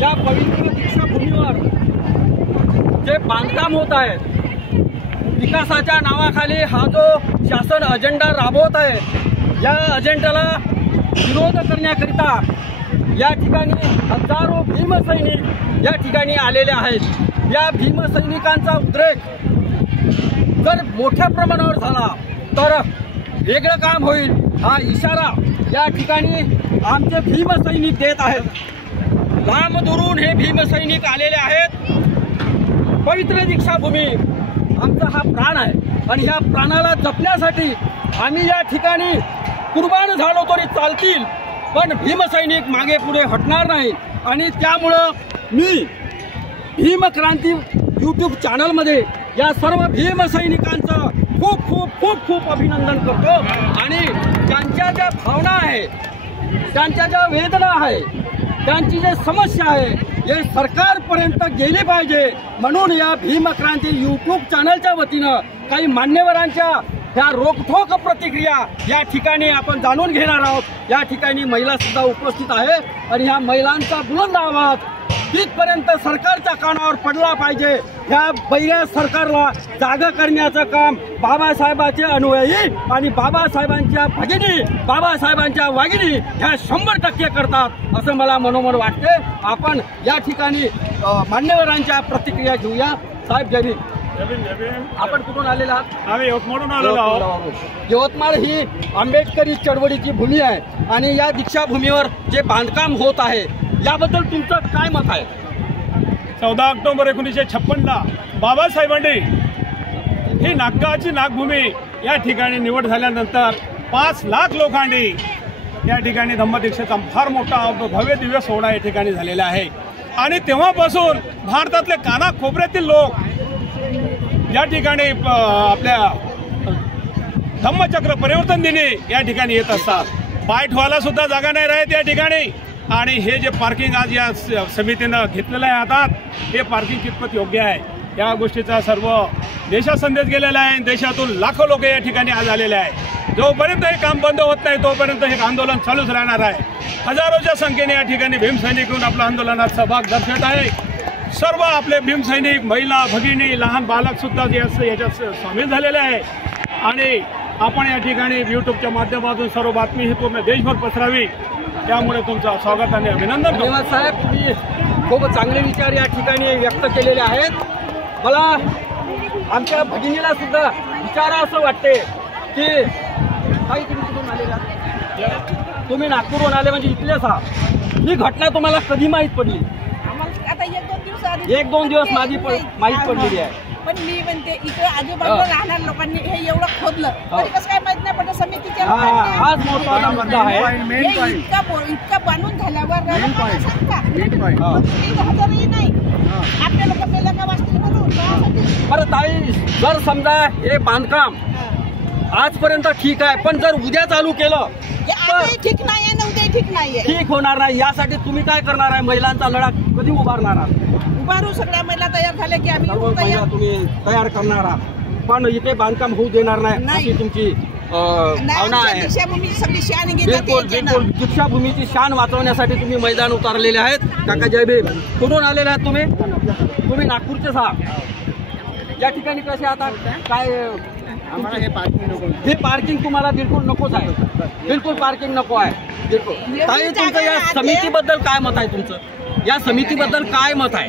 या पवित्र दीक्षाभूमीवर जे बांधकाम होत आहे, विकासाच्या नावाखाली हा जो शासन अजेंडा राबवत आहे, या अजेंडाला विरोध करण्याकरिता या ठिकाणी हजारो भीमसैनिक या ठिकाणी आलेले आहेत। या भीमसैनिकांचा उद्रेक जर मोठ्या प्रमाणावर झाला तर वेगळं काम होईल, हा इशारा या ठिकाणी आमचे भीमसैनिक देत आहेत। लांब दुरून हे भीमसैनिक आलेले आहेत। पवित्र दीक्षाभूमी आमचा हा प्राण आहे आणि ह्या प्राणाला जपण्यासाठी आम्ही या ठिकाणी कुर्बान झालो तरी चालतील, पण भीमसैनिक मागे पुढे हटणार नाही। आणि त्यामुळं मी भीमक्रांती यूट्यूब चॅनलमध्ये या सर्व भीमसैनिकांचं खूप खूप खूप खूप अभिनंदन करतो आणि त्यांच्या ज्या भावना आहे, त्यांच्या ज्या वेदना आहे, त्यांची जे समस्या आहे हे सरकारपर्यंत गेली पाहिजे, म्हणून या भीमक्रांती यूट्यूब चॅनलच्या वतीनं काही मान्यवरांच्या ह्या रोखठोक प्रतिक्रिया या ठिकाणी आपण जाणून घेणार आहोत। या ठिकाणी महिला सुद्धा उपस्थित आहे आणि ह्या महिलांचा बुलंद आवाज तिथपर्यंत सरकारच्या कानावर पडला पाहिजे। ह्या बैऱ्या सरकारला जागा करण्याचं काम बाबासाहेबांचे अनुयायी आणि बाबासाहेबांच्या भगिनी, बाबासाहेबांच्या वागिनी ह्या 100% करतात असं मला मनोमन वाटते। आपण या ठिकाणी मान्यवरांच्या प्रतिक्रिया घेऊया। साहेब जय भीम। आपण कुठून आलेला आहात? आम्ही यवतमाळहून आलेलो आहोत। यवतमाळ ही आंबेडकरी चळवळीची भूमी आहे आणि या दीक्षाभूमीवर जे बांधकाम होत आहे याबद्दल तुमचं काय मत आहे? 14 ऑक्टोबर 1956ला बाबासाहेबांनी ही नागगावची नागभूमी या ठिकाणी निवड झाल्यानंतर 5 लाख लोकांनी या ठिकाणी धम्मदीक्षेचा फार मोठा भव्य दिव्य सोहळा या ठिकाणी झालेला आहे आणि तेव्हापासून भारतातले कानाकोपऱ्यातील लोक या ठिकाणी आपल्या धम्मचक्र परिवर्तन दिनी या ठिकाणी येत असतात। पाय ठेवायला सुद्धा जागा नाही राहत या ठिकाणी आणि हे जे पार्किंग आज या समितीनं घेतलेलं आहे हातात, हे पार्किंग कितपत योग्य आहे या गोष्टीचा सर्व देशात संदेश गेलेला आहे। देशातून लाखो लोक या ठिकाणी आज आलेले आहे। जोपर्यंत हे काम बंद होत नाही तोपर्यंत हे आंदोलन चालूच राहणार आहे। हजारोच्या संख्येने या ठिकाणी भीमसैनिक येऊन आपल्या आंदोलनात सहभाग दर्शवत आहे। सर्व आपले भीमसैनिक, महिला, भगिनी, लहान बालक सुद्धा याच्यात सामील झालेले आहे आणि आपण या ठिकाणी यूट्यूबच्या माध्यमातून सर्व बातमी ही पूर्ण देशभर पसरावी, त्यामुळे तुमचं स्वागत आणि अभिनंदन। धन्यवाद साहेब, तुम्ही खूप चांगले विचार या ठिकाणी व्यक्त केलेले आहेत। मला आमच्या भगिनीला सुद्धा विचारा असं वाटते की काही तुम्ही कुठून आलेले आहात? तुम्ही नागपूरहून आले म्हणजे इथलेच आहात। ही घटना तुम्हाला कधी माहीत पडली? आता 1-2 दिवस आधी, 1-2 दिवस माहीत पडलेली आहे। पण मी म्हणते इथे आजूबाजूला राहणार लोकांनी हे एवढं खोदलं तरी कसं काय माहित नाही पडलं समितीच्या लोकांनी? हाच मोठा मुद्दा आहे। इतका बांधून झाल्यावर हजरही नाही आपल्या लोक पहिल्या का वाचतील म्हणून। बरं ताई, जर समजा हे बांधकाम आजपर्यंत ठीक आहे, पण जर उद्या चालू केलं आजही ठीक नाहीये ना उद्याही ठीक नाहीये, ठीक होणार नाही। यासाठी तुम्ही काय करणार आहे? महिलांचा लढा कधी उभारणार आहात? उभारू, सगळ्या महिला तयार झाल्या की आम्ही तुम्ही तयार करणार आहात, पण इथे बांधकाम होऊ देणार नाही अशी तुमची भावना आहे। दीक्षाभूमीची सगळी शान घेतली। बिलकुल बिलकुल, दीक्षाभूमीची शान वाचवण्यासाठी तुम्ही मैदान उतरलेले आहेत। काका जय भीम। कुठून आलेले आहात तुम्ही? तुम्ही नागपूरचेच आहात। या ठिकाणी कसे आता काय हे पार्किंग तुम्हाला बिलकुल नकोच आहे? बिलकुल पार्किंग नको आहे, बिलकुल। ताई, तुमचं या समितीबद्दल काय मत आहे? तुमचं या समितीबद्दल काय मत आहे?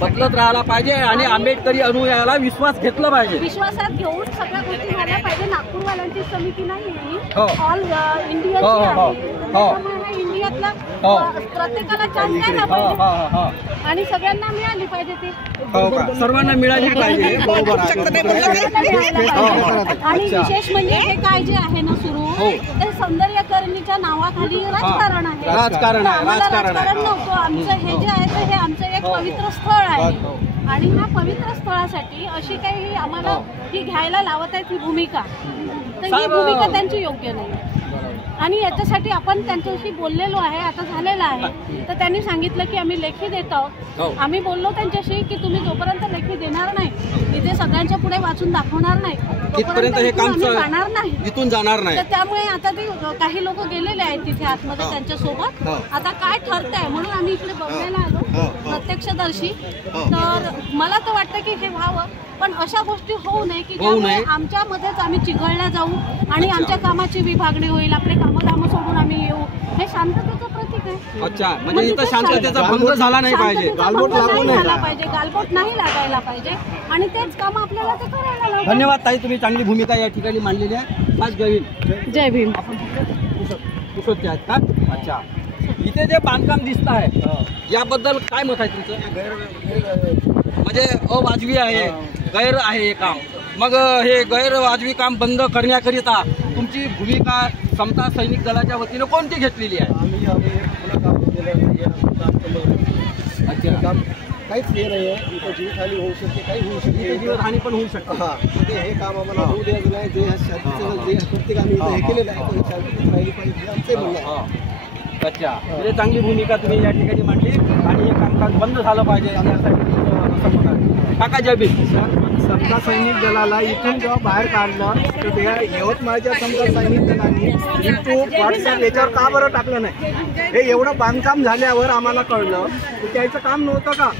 बदलत राहायला पाहिजे आणि आंबेडकरी अनुयायाला विश्वास घेतला पाहिजे। विश्वासात घेऊन सगळ्या गोष्टी झाल्या पाहिजे। नागपूरवाल्यांची समिती नाही, हो, ऑल इंडियाची आहे। इंडियातला प्रत्येकाला चान्स द्यायला पाहिजे आणि सगळ्यांना मिळाली पाहिजे ती। सर्वांना मिळाली पाहिजे, बरोबर आहे। आणि विशेष म्हणजे हे काय जे आहे ना सुरू, ते सौंदर्यकरणीच्या नावाखाली राजकारण आहे। राजकारण नको। आमचं हे जे आहे ते हे आमचं एक पवित्र स्थळ आहे आणि ह्या पवित्र स्थळासाठी अशी काही आम्हाला ही घ्यायला लावत आहे ती भूमिका, तर ही भूमिका त्यांची योग्य नाही। आणि याच्यासाठी आपण त्यांच्याशी बोललेलो आहे, आता झालेलं आहे. तर त्यांनी सांगितलं की आम्ही लेखी देत आहोत. आम्ही बोललो त्यांच्याशी की तुम्ही जोपर्यंत लेखी देणार नाही, इथे सगळ्यांच्या पुढे वाचून दाखवणार नाही, तोपर्यंत हे काम जाणार नाही, इथून जाणार नाही. तर त्यामुळे आता ते काही लोक गेलेले आहेत तिथे आतमध्ये त्यांच्या सोबत. आता काय ठरतंय म्हणून आम्ही इकडे बघायला आलो प्रत्यक्षदर्शी. तर मला तर वाटतं की हे व्हावं, पण अशा गोष्टी होऊ नये की ज्यामुळे आमच्यामध्येच आम्ही चिघळल्या जाऊ आणि आमच्या कामाची विभागणी होईल, आपले कामं सोडून आम्ही येऊ. हे शांततेचं प्रतीक आहे. अच्छा, म्हणजे इथं शांततेचा भंग झाला नाही पाहिजे, गालबोट नाही लागायला पाहिजे आणि तेच काम आपल्याला ते करायला लागेल. धन्यवाद ताई, तुम्ही चांगली भूमिका या ठिकाणी मांडलेली आहे. जय भीम. आपण कुठे आहेत का? अच्छा, इथे जे बांधकाम दिसत आहे याबद्दल काय मत आहे तुमचं? म्हणजे अवाजवी आहे, गैर आहे हे काम. मग हे गैरवाजवी काम बंद करण्याकरिता तुमची भूमिका समता सैनिक दलाच्या वतीने कोणती घेतलेली आहे? अच्छा, काहीच हे नाही आहे. इथं जीवहानी होऊ शकते, काही होऊ शकते, जीवहानी पण होऊ शकते. म्हणजे हे काम आम्हाला होऊ द्यायचं नाही. जे शांतीचं जे प्रत्येक आम्ही हे केलेलं आहे ते शांतीत राहिली पाहिजे आमचे म्हणणं आहे. अच्छा, म्हणजे चांगली भूमिका तुम्ही या ठिकाणी मांडली आणि हे कामकाज बंद झालं पाहिजे यासाठी काका जय भीम. समता सैनिक दलाला इथून जेव्हा बाहेर काढलं तर त्या यवतमाळच्या समता सैनिक दलांनी YouTube, WhatsApp याच्यावर का बरं टाकलं नाही? हे एवढं बांधकाम झाल्यावर आम्हाला कळलं की त्याचं काम नव्हतं का,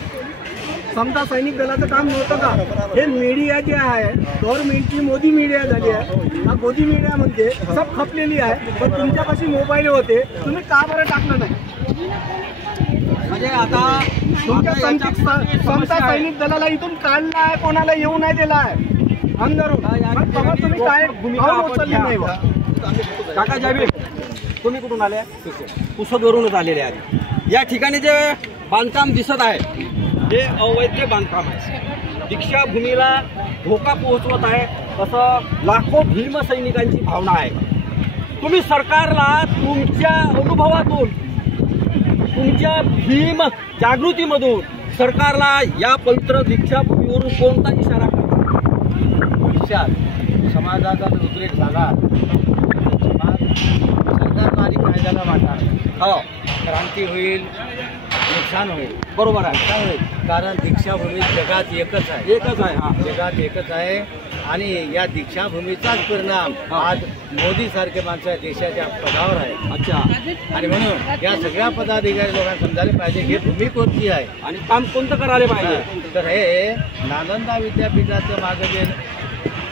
समता सैनिक दलाचं काम नव्हतं का? हे मीडिया जे आहे गव्हर्नमेंटची मोदी मीडिया झाली आहे. हा मोदी मीडिया म्हणजे सब खपलेली आहे. पण तुमच्यापाशी मोबाईल होते, तुम्ही का बरं टाकलं नाही? म्हणजे आता तुमच्या समता सैनिक दलाला इथून काढला आहे, कोणाला येऊ नाही दिला आहे अंदरून. तुम्ही काय भूमिका उचलली नाही? काका जय भीम. तुम्ही कुठून आले? पुसदवरूनच आलेले आहेत. या ठिकाणी जे बांधकाम दिसत आहे हे अवैध बांधकाम आहे, दीक्षाभूमीला धोका पोहोचवत आहे असं लाखो भीमसैनिकांची भावना आहे. तुम्ही सरकारला तुमच्या अनुभवातून, तुमच्या भीम जागृतीमधून सरकारला या पवित्र दीक्षाभूमीवरून कोणता इशारा करता? भविष्यात समाजाचा उद्रेक झाला, सरकारवादी कायद्याला वाटा, क्रांती होईल, नुकसान होईल. बरोबर आहे, काय होईल? कारण दीक्षाभूमी जगात एकच आहे, जगात एकच आहे. आणि या दीक्षाभूमीचाच परिणाम आज मोदी सारखे माणसं या देशाच्या पदावर आहे. अच्छा, आणि म्हणून या सगळ्या पदाधिकारी लोकांना समजायला पाहिजे ही भूमी कोणती आहे आणि काम कोणतं करायला पाहिजे. तर हे नालंदा विद्यापीठाचं मागे जे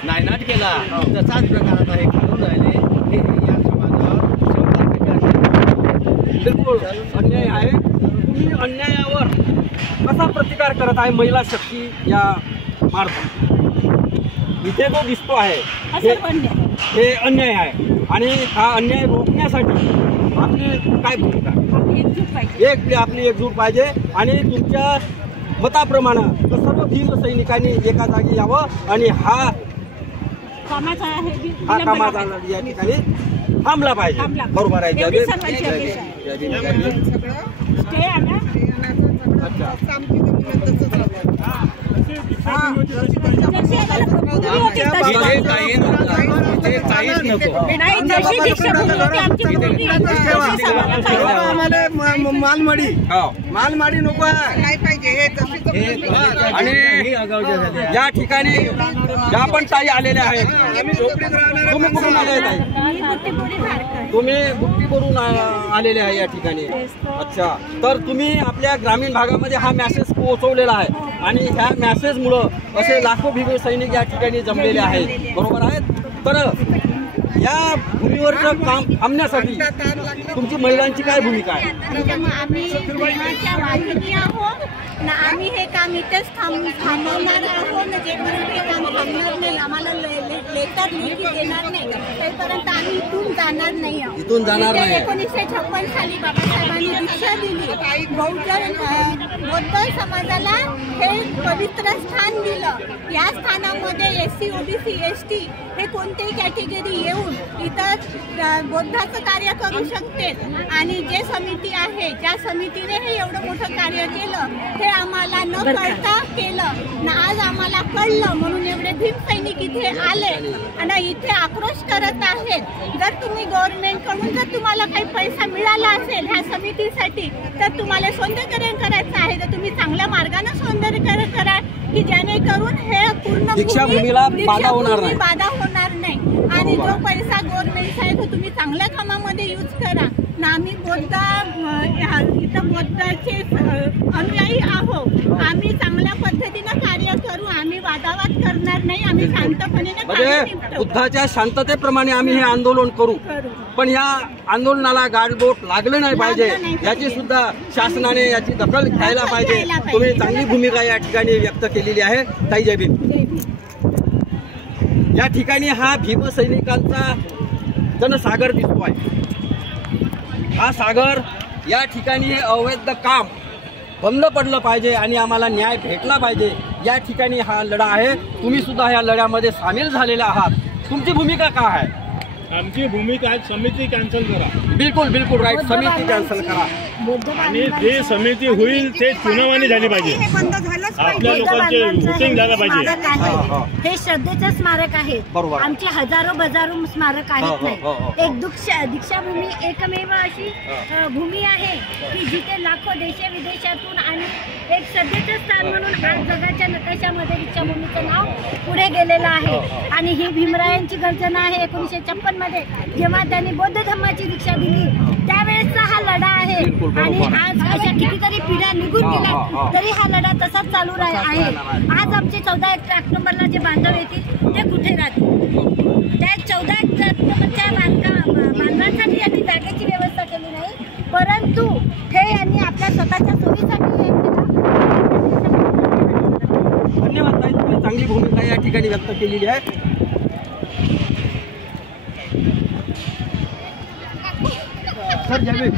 नायनाट केला तसाच प्रकार आता हे करून राहिले. हे या समाजावर 100% बिलकुल अन्याय आहे. तुम्ही अन्यायावर कसा प्रतिकार करत आहे महिला शक्ती या मार्फत? इथे जो दिसतो आहे हे अन्याय आहे आणि हा अन्याय रोखण्यासाठी आपली काय भूमिका? आपली एकजूट पाहिजे आणि तुमच्या मताप्रमाणे सर्व भीम सैनिकांनी एका जागी यावं आणि हा कामाचा या ठिकाणी थांबला पाहिजे. बरोबर आहे. मालमाडी नको आहे आणि या ठिकाणी ज्या पण ताई आलेल्या आहेत, तुम्ही कुठून आले आहेत? तुम्ही बुट्टीवरून आलेले आहे या ठिकाणी. अच्छा, तर तुम्ही आपल्या ग्रामीण भागामध्ये हा मेसेज पोहोचवलेला आहे आणि ह्या मेसेजमुळं असे लाखो भीम सैनिक या ठिकाणी जमलेले आहेत. बरोबर आहेत. तर या भूमीवरचं काम थांबण्यासाठी तुमची महिलांची काय भूमिका आहे? आम्ही भीमाच्या वाहिनी आहोत ना, आम्ही हे काम इथेच थांबवणार आहोत ना. जेपर्यंत हे काम थांबणार नाही, आम्हाला लेटर लिखी देणार नाही तोपर्यंत आम्ही इथून जाणार नाही आहोत. इथून जाणार नाही. 1956 साली बाबासाहेबांनी दीक्षा दिली, बौद्ध समाजाला हे पवित्र स्थान दिलं. या स्थानामध्ये SC, OBC, ST हे कोणतेही कॅटेगरी येऊन इथं बौद्धाचं कार्य करू शकते. आणि जे समिती आहे, ज्या समितीने हे एवढं मोठं कार्य केलं हे आम्हाला न कळता केलं ना. आज आम्हाला कळलं म्हणून एवढे भीम सैनिक इथे आले आणि इथे आक्रोश करत आहेत। जर तुम्ही गव्हर्नमेंट कडून जर तुम्हाला काही पैसा मिळाला असेल ह्या समितीसाठी तर तुम्हाला सौंदर्यीकरण करायचं आहे तर तुम्ही चांगल्या मार्गाने सौंदर्यीकरण करा की जेणेकरून हे पूर्ण दीक्षाभूमीला बाधा होणार नाही आणि जो पैसा गव्हर्नमेंटचा आहे तो तुम्ही चांगल्या कामामध्ये यूज करा ना। आम्ही इथं बौद्धाचे अनुयायी आहोत, आम्ही चांगल्या पद्धतीनं कार्य करू, आम्ही वादावाद करणार नाही, आम्ही शांतपणे बुद्धाच्या शांततेप्रमाणे आम्ही हे आंदोलन करू, पण या आंदोलनाला गाडबोट लागलं नाही पाहिजे याची सुद्धा शासनाने याची दखल घ्यायला पाहिजे। तुम्ही चांगली भूमिका या ठिकाणी व्यक्त केलेली आहे ताई, जय भीम। या ठिकाणी हा भीमसैनिकांचा जनसागर दिसतोय। हा सागर या ठिकाणी हे अवैध काम बंद पडलं पाहिजे आणि आम्हाला न्याय भेटला पाहिजे। या ठिकाणी हा लढा आहे, तुम्ही सुद्धा या लढ्यामध्ये सामील झालेले आहात। तुमची भूमिका काय आहे? आमची भूमिका आहे समिती कॅन्सल करा। बिलकुल बिलकुल राईट, समिती कॅन्सल करा आणि जे समिती होईल ते चुनावाने झाली पाहिजे, आपल्या लोकांचे वोटिंग झालं पाहिजे। हे श्रद्धेचं स्मारक आहे, आमचे हजारो स्मारक आहेत नाही। एक दीक्षाभूमी एकमेव अशी भूमी आहे की जिथे लाखो देशविदेशातून आणि एक श्रद्धेचं स्थान म्हणून आज जगाच्या नकाशामध्ये दीक्षाभूमीचं नाव पुढे गेलेलं आहे। आणि ही भीमरायांची गर्जना आहे 1956 मध्ये जेव्हा त्यांनी बौद्ध धर्माची दीक्षा दिली त्यावेळेसचा हा लढा आहे आणि आज अशा कितीतरी पिढ्या निघून गेल्या तरी हा लढा तसाच चालू आहे। आज आमचे 14 ऑक्टोबरला जे बांधव येतील ते कुठे राहतील? त्या 14 ऑक्टोबरच्या बांधवांसाठी यांनी जागेची व्यवस्था केली नाही, परंतु हे यांनी आपल्या स्वतःच्या सोयीसाठी धन्यवाद ताई, तुम्ही चांगली भूमिका या ठिकाणी व्यक्त केलेली आहे। सर जय भीम।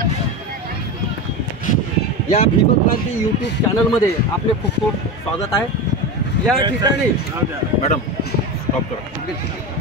या भीमक्रांती यूट्यूब चॅनलमध्ये आपले खूप खूप स्वागत आहे। या ठिकाणी मॅडम स्टॉप करा।